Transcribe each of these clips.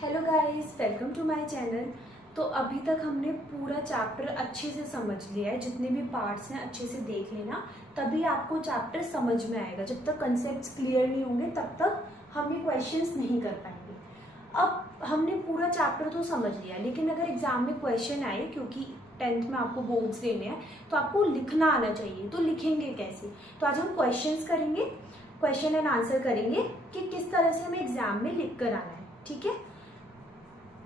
Hello guys, welcome to my channel. तो अभी तक हमने पूरा चैप्टर अच्छे से समझ लिया है। जितने भी पार्ट्स हैं अच्छे से देख लेना, तभी आपको चैप्टर समझ में आएगा। जब तक कंसेप्ट्स क्लियर नहीं होंगे तब तक हम ये क्वेश्चंस नहीं कर पाएंगे। अब हमने पूरा चैप्टर तो समझ लिया, लेकिन अगर एग्जाम में क्वेश्चन आए, क्योंकि 10th में आपको बोर्ड्स देने हैं तो आपको लिखना आना चाहिए। तो लिखेंगे कैसे? तो आज हम क्वेश्चंस करेंगे, क्वेश्चन एंड आंसर करेंगे कि किस तरह से हमें एग्जाम में लिख कर आना है। ठीक है,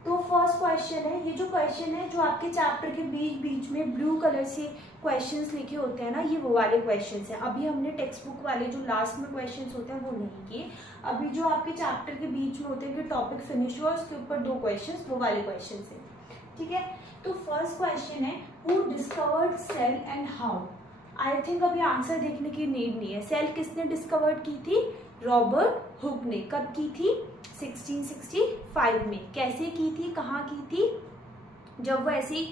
तो फर्स्ट क्वेश्चन है, ये जो क्वेश्चन है जो आपके चैप्टर के बीच बीच में ब्लू कलर से क्वेश्चंस लिखे होते हैं ना, ये वो वाले क्वेश्चंस हैं। अभी हमने टेक्स्ट बुक वाले जो लास्ट में क्वेश्चंस होते हैं वो नहीं किए। अभी जो आपके चैप्टर के बीच में होते हैं कि टॉपिक फिनिश हुआ उसके ऊपर 2 क्वेश्चंस, वो वाले क्वेश्चंस हैं। ठीक है, तो फर्स्ट क्वेश्चन है, who discovered cell and how. I think अभी आंसर देखने की नीड नहीं है। सेल किसने डिस्कवर्ड की थी? रॉबर्ट हुक ने। कब की थी? 1665 में। कैसे की थी, कहाँ की थी? जब वो ऐसी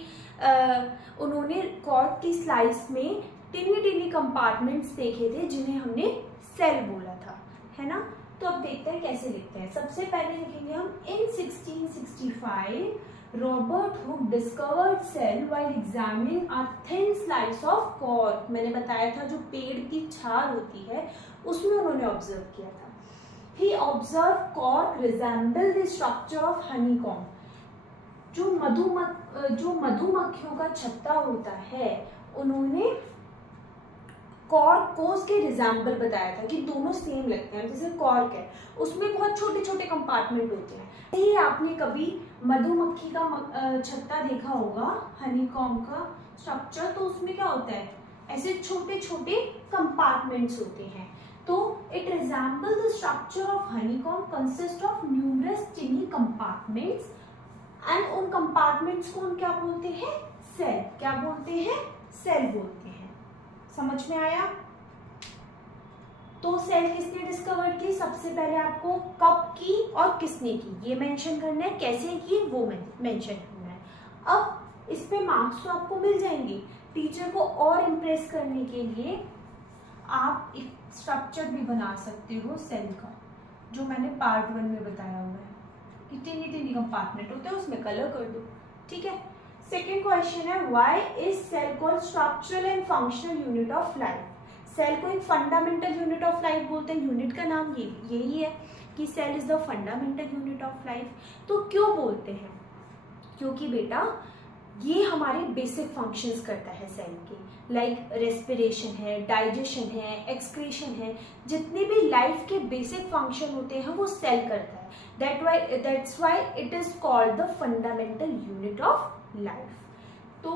उन्होंने कॉर्क की स्लाइस में टिनी टिनी कंपार्टमेंट्स देखे थे जिन्हें हमने सेल बोला था, है ना। तो अब देखते हैं कैसे लिखते हैं। सबसे पहले लिखेंगे हम, in 1665 Robert Hooke discovered cell while examining a thin slice of cork. मैंने बताया था जो पेड़ की छाल होती है उसमें उन्होंने ऑब्जर्व किया था। He observed cork resemble the structure of honeycomb. जो मधुमक्खियों का छत्ता होता है, उन्होंने कॉर्क को उसके रिजेंबल बताया था कि दोनों सेम लगते हैं। जैसे कॉर्क है, उसमें बहुत छोटे छोटे कंपार्टमेंट होते हैं। ये आपने कभी मधुमक्खी का छत्ता देखा होगा, हनीकॉम्ब का स्ट्रक्चर, तो उसमें क्या होता है, ऐसे छोटे छोटे कंपार्टमेंट्स होते हैं। तो it resemble the structure of honeycomb consist of numerous टिनी compartments and उन कंपार्टमेंट्स को हम क्या बोलते हैं? सेल। क्या बोलते हैं? सेल बोलते हैं। समझ में आया? तो सेल किसने डिस्कवर की? सबसे पहले आपको कब की और किसने की ये मेंशन करना है, कैसे की वो मेंशन करना है। अब इस पे मार्क्स तो आपको मिल जाएंगे। टीचर को और इम्प्रेस करने के लिए आप एक स्ट्रक्चर भी बना सकते हो सेल का, जो मैंने पार्ट 1 में बताया हुआ है कि टिनी टिनी कंपार्टमेंट होते हैं, उसमें कलर कर दो। ठीक है, सेकेंड क्वेश्चन है, why is cell called structural and functional unit of life. Cell को एक फंडामेंटल यूनिट ऑफ लाइफ बोलते हैं। यूनिट का नाम यही है कि cell is the fundamental unit of life. तो क्यों बोलते हैं? क्योंकि बेटा ये हमारे बेसिक फंक्शंस करता है सेल के, लाइक रेस्पिरेशन है, डाइजेशन है, एक्सक्रीशन है। जितने भी लाइफ के बेसिक फंक्शन होते हैं वो सेल करता है। That's why it is called the fundamental unit of life. तो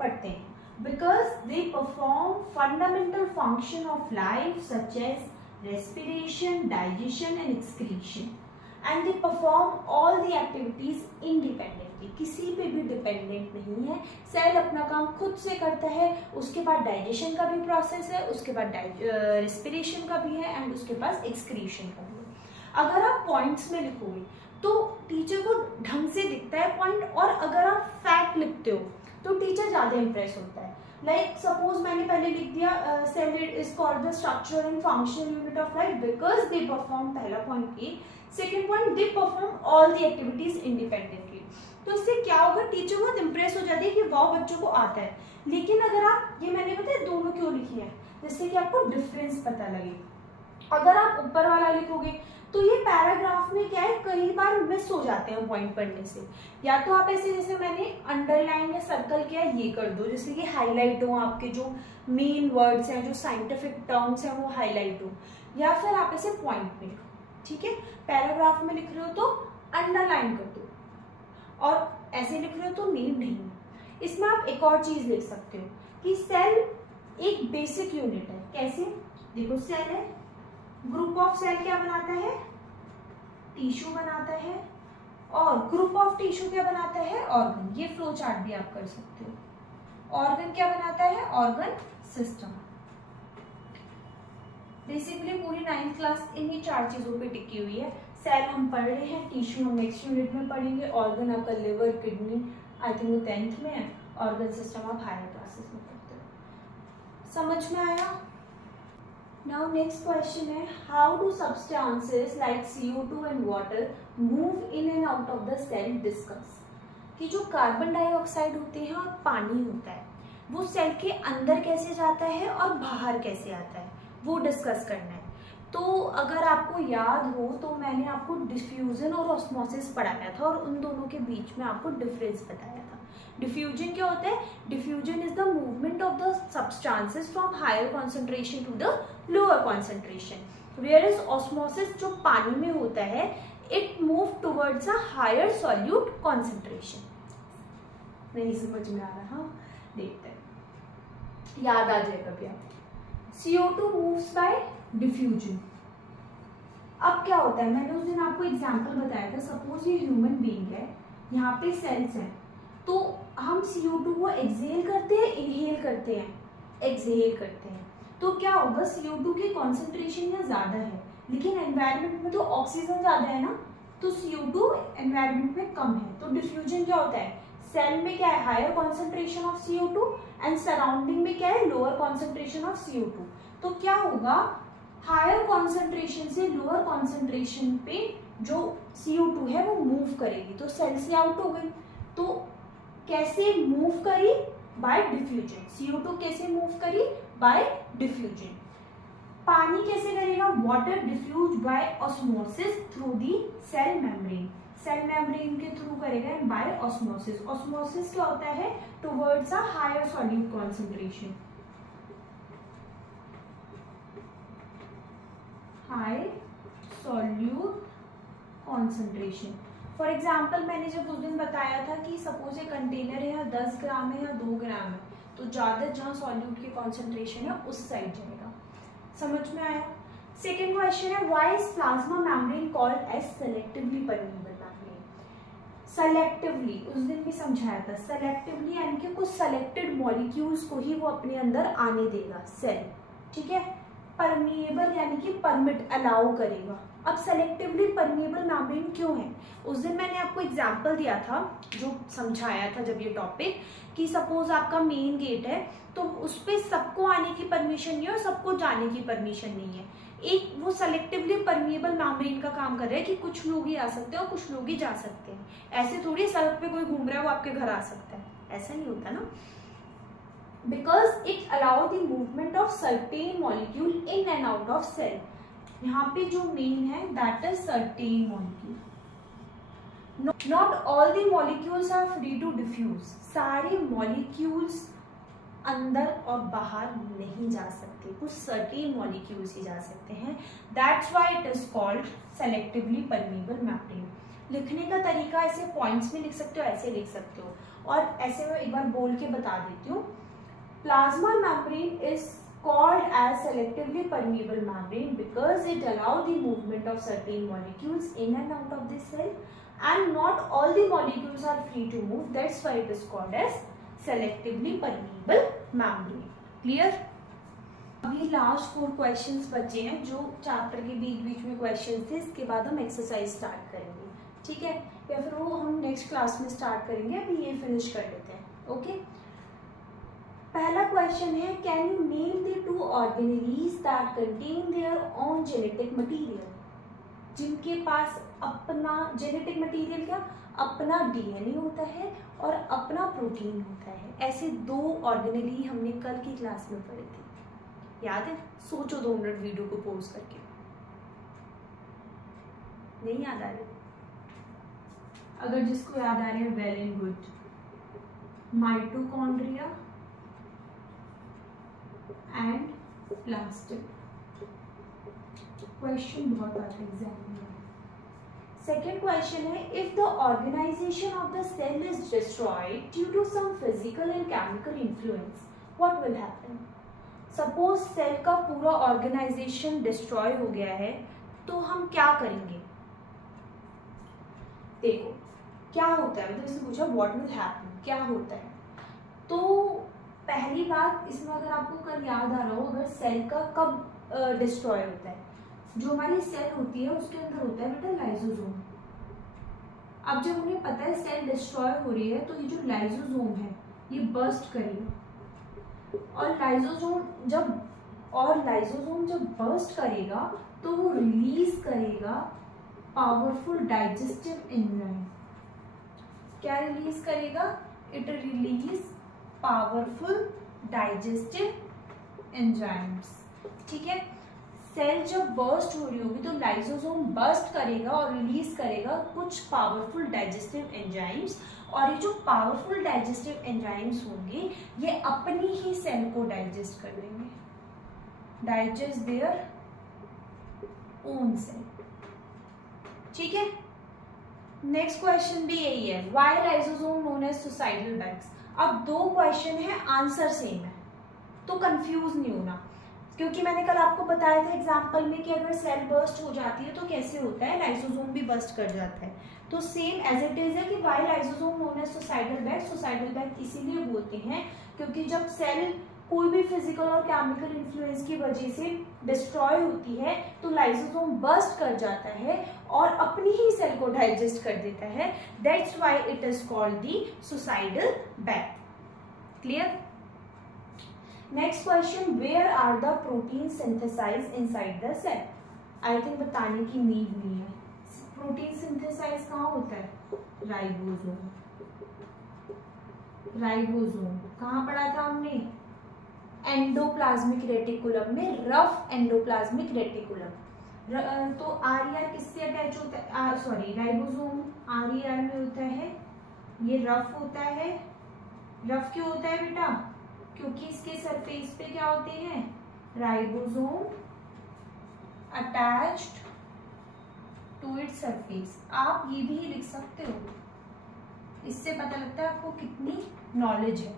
पढ़ते हैं, because they perform fundamental function of life such as respiration, digestion and excretion and they perform all the activities independently. किसी पे भी dependent नहीं है। Cell अपना काम खुद से करता है। उसके बाद डाइजेशन का भी प्रोसेस है, उसके बाद रेस्पिरेशन का भी है एंड उसके पास एक्सक्रीशन का भी है। अगर आप पॉइंट्स में लिखोगे तो टीचर को ढंग से दिखता है पॉइंट, और अगर आप फैक्ट लिखते हो तो टीचर ज्यादा इंप्रेस होता है। लाइक सपोज मैंने पहले लिख दिया, cell is called the structure and functional unit of life because they perform, पहला point A. Second point, they perform all the activities independently. तो इससे क्या होगा, टीचर बहुत इंप्रेस हो जाती है कि वाह बच्चों को आता है। लेकिन अगर आप, ये मैंने बताया दोनों क्यों लिखी है, जिससे कि आपको डिफरेंस पता लगे। अगर आप ऊपर वाला लिखोगे तो ये पैराग्राफ में क्या है, कई बार मिस हो जाते हैं पॉइंट पढ़ने से। या तो आप ऐसे, जैसे मैंने अंडरलाइन या सर्कल किया, ये कर दो जिससे कि हाईलाइट हो, आपके जो मेन वर्ड्स हैं, जो साइंटिफिक टर्म्स हैं वो हाईलाइट हो। या फिर आप ऐसे पॉइंट में लिखो। ठीक है, पैराग्राफ में लिख रहे हो तो अंडरलाइन कर दो, और ऐसे लिख रहे हो तो नीड नहीं। इसमें आप एक और चीज लिख सकते हो कि सेल एक बेसिक यूनिट है। कैसे? देखो, सेल है, ग्रुप ऑफ सेल क्या बनाता है? टिश्यू बनाता है, और ग्रुप ऑफ टिश्यू क्या बनाता है? ऑर्गन। ये फ्लो चार्ट भी आप कर सकते हो। ऑर्गन क्या बनाता है? Organ system. बेसिकली पूरी 9th क्लास इन्हीं 4 चीजों पे टिकी हुई है। सेल हम पढ़ रहे हैं, टिश्यू हम नेक्स्ट यूनिट में पढ़ेंगे, ऑर्गन आपका लिवर, किडनी, आई थिंक वो 10th में है, ऑर्गन सिस्टम आप हायर क्लासेस में पढ़ते हो। समझ में आया? Now next question है, how do substances like CO2 and water move in and out of the cell? Discuss. कि जो कार्बन डाइऑक्साइड होते हैं और पानी होता है वो सेल के अंदर कैसे जाता है और बाहर कैसे आता है, वो डिस्कस करना है। तो अगर आपको याद हो तो मैंने आपको डिफ्यूजन और ऑस्मोसिस पढ़ाया था और उन दोनों के बीच में आपको डिफरेंस बताया था। डिफ्यूजन क्या होता है? Diffusion is the movement of the substances from higher concentration to the lower concentration, where is osmosis जो पानी में होता है it move towards a higher solute concentration. नहीं समझ में आ रहा? देखते हैं, याद आ जाएगा कभी आप। CO2 moves bye diffusion. अब क्या होता है, मैंने उस दिन आपको एग्जांपल बताया था, सपोज ये ह्यूमन बीइंग है, यहाँ पे सेल्स हैं, तो हम CO2 को एक्सहेल करते हैं, इनहेल करते हैं, एक्सहेल करते हैं, तो क्या होगा, CO2 की कॉन्सेंट्रेशन यहाँ ज़्यादा है, लेकिन एनवायरनमेंट में तो ऑक्सीजन ज़्यादा है ना, तो CO2 एनवायरनमेंट में कम है। तो डिफ्यूजन क्या होता है, सेल में क्या है, higher concentration of CO2 and surrounding में क्या है, लोअर कॉन्सेंट्रेशन ऑफ CO2। तो क्या होगा, हायर कॉन्सेंट्रेशन से लोअर कॉन्सेंट्रेशन पे जो CO2 है वो मूव करेगी, तो सेल से आउट हो गई। तो कैसे मूव करी, बाय डिफ्यूजन। CO2 कैसे मूव करी, बाय डिफ्यूजन। पानी कैसे करेगा, water diffuse by osmosis through the cell membrane, cell membrane के थ्रू करेगा बाय ऑस्मोसिस। ऑस्मोसिस क्या होता है, towards a higher solute concentration, high solute concentration. For example मैंने जब उस दिन बताया था कि सपोज ये कंटेनर है, यहाँ 10 ग्राम है या 2 ग्राम है, तो ज़्यादा जहाँ सॉल्यूट की कॉन्सेंट्रेशन है उस साइड जाएगा। समझ में आया? सेकेंड क्वेश्चन है, why is plasma membrane called as selectively permeable membrane? Selectively उस दिन भी समझाया था, सेलेक्टिवली यानी कि कुछ सेलेक्टेड मॉलिक्यूल्स को ही वो अपने अंदर आने देगा सेल, ठीक है। परमीएबल यानी कि परमिट, अलाउ करेगा। अब सेलेक्टिवली परमीएबल मेम्ब्रेन क्यों है? उस दिन मैंने आपको एग्जांपल दिया था, जो समझाया था जब ये टॉपिक, कि सपोज आपका मेन गेट है तो उस पर सबको आने की परमिशन नहीं है और सबको जाने की परमिशन नहीं है। एक वो सेलेक्टिवली परमीएबल मेम्ब्रेन का काम कर रहा है कि कुछ लोग ही आ सकते हैं और कुछ लोग ही जा सकते हैं। ऐसे थोड़ी सड़क पे कोई घूम रहा है वो आपके घर आ सकता है, ऐसा नहीं होता ना। Because it allow the movement of certain molecule in and out of cell. यहाँ पे जो मेन है that is certain molecule. Not all the molecules are free to diffuse. सारे molecules अंदर और बाहर नहीं जा सकते, कुछ certain molecules ही जा सकते हैं। That's why it is called selectively permeable membrane. लिखने का तरीका ऐसे पॉइंट्स में लिख सकते हो, ऐसे लिख सकते हो, और ऐसे मैं एक बार बोल के बता देती हूँ। Plasma membrane is called as selectively permeable membrane because it allows the movement of certain molecules in and out of the cell, and not all the molecules are free to move. That's why it is called as selectively permeable membrane. Clear? अभी last 4 questions बचे हैं जो chapter के बीच बीच में questions थे, इसके बाद हम एक्सरसाइज स्टार्ट करेंगे, ठीक है, या फिर वो हम नेक्स्ट क्लास में स्टार्ट करेंगे। अभी ये फिनिश कर लेते हैं, ओके। पहला क्वेश्चन है, can you name the 2 organelles that contain their own genetic material? जिनके पास अपना जेनेटिक मटेरियल, क्या अपना DNA होता है और अपना प्रोटीन होता है। ऐसे 2 ऑर्गेनेली हमने कल की क्लास में पढ़े थे, याद है? सोचो 2 मिनट वीडियो को पॉज करके। नहीं याद आ रही? अगर जिसको याद आ रहे हैं well and good. Mitochondria and plastid. Question बहुत आता है एग्जाम में। सेकेंड क्वेश्चन है, if the organization of the cell is destroyed due to some physical and chemical influence, what will happen? Suppose cell का पूरा ऑर्गेनाइजेशन डिस्ट्रॉय हो गया है, तो हम क्या करेंगे? देखो क्या होता है, मतलब इसने पूछा व्हाट विल हैपन, क्या होता है। तो पहली बात इसमें अगर आपको कल याद आ रहा हो, अगर सेल का कब डिस्ट्रॉय होता है, जो हमारी सेल होती है उसके अंदर होता है बेटा लाइसोसोम। अब जब उन्हें पता है सेल डिस्ट्रॉय हो रही है, तो ये जो लाइसोसोम है ये बर्स्ट करेगा, और लाइसोसोम जब और लाइसोसोम जब बर्स्ट करेगा तो वो रिलीज करेगा पावरफुल डाइजेस्टिव एंजाइम। क्या रिलीज करेगा? It release powerful digestive enzymes. ठीक है, सेल जब बर्स्ट हो रही होगी तो लाइसोसोम बर्स्ट करेगा और रिलीज करेगा कुछ पावरफुल डाइजेस्टिव एंजाइम्स, और ये जो पावरफुल डाइजेस्टिव एंजाइम्स होंगे ये अपनी ही सेल को डाइजेस्ट कर देंगे, डाइजेस्ट देयर ओन सेल। ठीक है, नेक्स्ट क्वेश्चन भी यही है, why lysosome known as suicidal bags. अब दो क्वेश्चन है, आंसर सेम है, तो कंफ्यूज नहीं होना, क्योंकि मैंने कल आपको बताया था एग्जाम्पल में कि अगर सेल बर्स्ट हो जाती है तो कैसे होता है, लाइसोसोम भी बर्स्ट कर जाता है। तो सेम एज इट इज है कि why lysosome known as suicidal bag. Suicidal bag इसीलिए बोलते हैं क्योंकि जब सेल कोई भी फिजिकल और केमिकल इन्फ्लुएंस की वजह से डिस्ट्रॉय होती है तो लाइसोसोम बर्स्ट कर जाता है और अपनी ही सेल को डाइजेस्ट कर देता है, that's why it is called the suicidal bag. Clear? Next question, where are the protein synthesize inside the cell. I think बताने की नीड नहीं है, प्रोटीन सिंथेसाइज कहाँ होता है? राइबोसोम। राइबोसोम कहाँ पढ़ा था हमने? एंडोप्लाज्मिक रेटिकुलम में, रफ एंडोप्लाज्मिक रेटिकुलम। तो आरईआर किससे अटैच होता है? सॉरी, राइबोसोम आरईआर में होता है, ये रफ होता है। रफ क्यों होता है बेटा? क्योंकि इसके सरफेस पे क्या होते हैं? Ribosome attached to its surface. आप ये भी लिख सकते हो, इससे पता लगता है आपको कितनी नॉलेज है।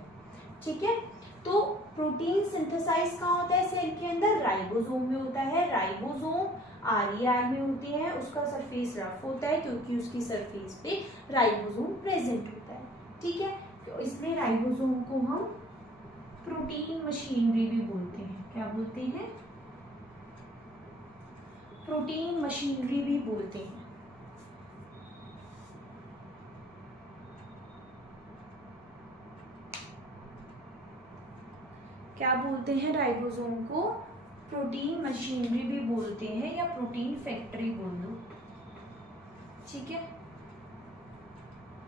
ठीक है, तो प्रोटीन सिंथेसाइज कहाँ होता है सेल के अंदर? राइबोसोम में होता है। राइबोसोम आरईआर में होते हैं, उसका सरफेस रफ होता है क्योंकि उसकी सरफेस पे राइबोसोम प्रेजेंट होता है। ठीक है, तो इसलिए राइबोसोम को हम प्रोटीन मशीनरी भी बोलते हैं। क्या बोलते हैं? प्रोटीन मशीनरी भी बोलते हैं। क्या बोलते हैं? राइबोसोम को प्रोटीन मशीनरी भी बोलते हैं या प्रोटीन फैक्ट्री बोल दो। ठीक है।